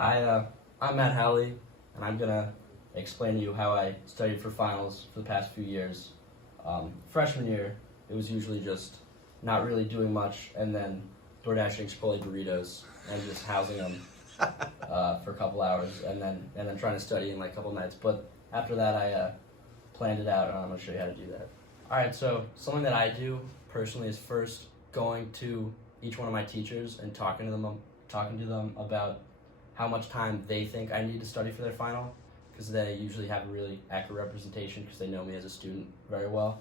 Hi, I'm Matt Howley, and I'm gonna explain to you how I studied for finals for the past few years. Freshman year, it was usually just not really doing much, and then DoorDashing Chipotle burritos and just housing them for a couple hours, and then trying to study in like a couple nights. But after that, I planned it out, and I'm gonna show you how to do that. All right, so something that I do personally is first going to each one of my teachers and talking to them about how much time they think I need to study for their final, because they usually have a really accurate representation because they know me as a student very well.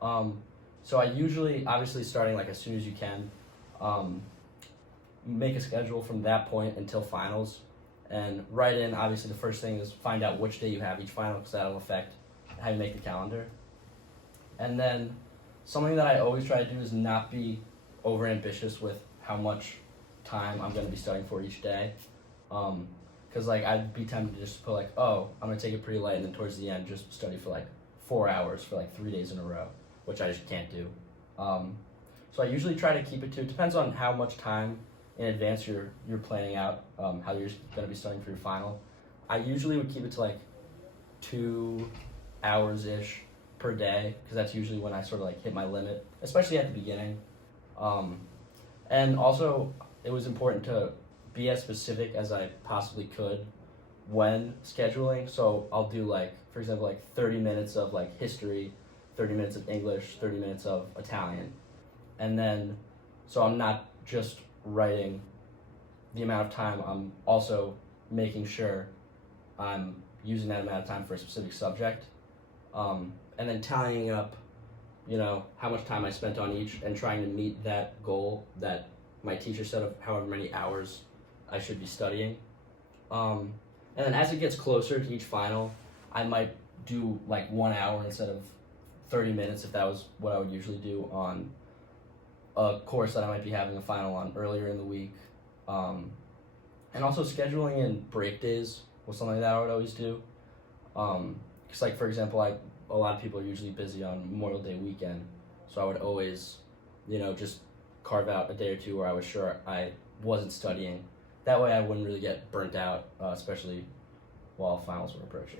So I usually, obviously starting like as soon as you can, make a schedule from that point until finals, and write in, obviously the first thing is find out which day you have each final, because that'll affect how you make the calendar. And then something that I always try to do is not be over ambitious with how much time I'm going to be studying for each day. Because like I'd be tempted to just put like, oh, I'm gonna take it pretty light, and then towards the end just study for like 4 hours for like 3 days in a row, which I just can't do. So I usually try to keep it to. It depends on how much time in advance you're planning out how you're gonna be studying for your final. I usually would keep it to like 2 hours ish per day, because that's usually when I sort of like hit my limit, especially at the beginning. And also it was important to be as specific as I possibly could when scheduling. So I'll do like, for example, like 30 minutes of like history, 30 minutes of English, 30 minutes of Italian. And then, so I'm not just writing the amount of time, I'm also making sure I'm using that amount of time for a specific subject. And then tallying up, how much time I spent on each and trying to meet that goal that my teacher said of however many hours I should be studying. And then as it gets closer to each final, I might do like 1 hour instead of 30 minutes, if that was what I would usually do on a course that I might be having a final on earlier in the week. And also scheduling in break days was something that I would always do. Because like, for example, a lot of people are usually busy on Memorial Day weekend, so I would always, just carve out a day or two where I was sure I wasn't studying. That way I wouldn't really get burnt out, especially while finals were approaching.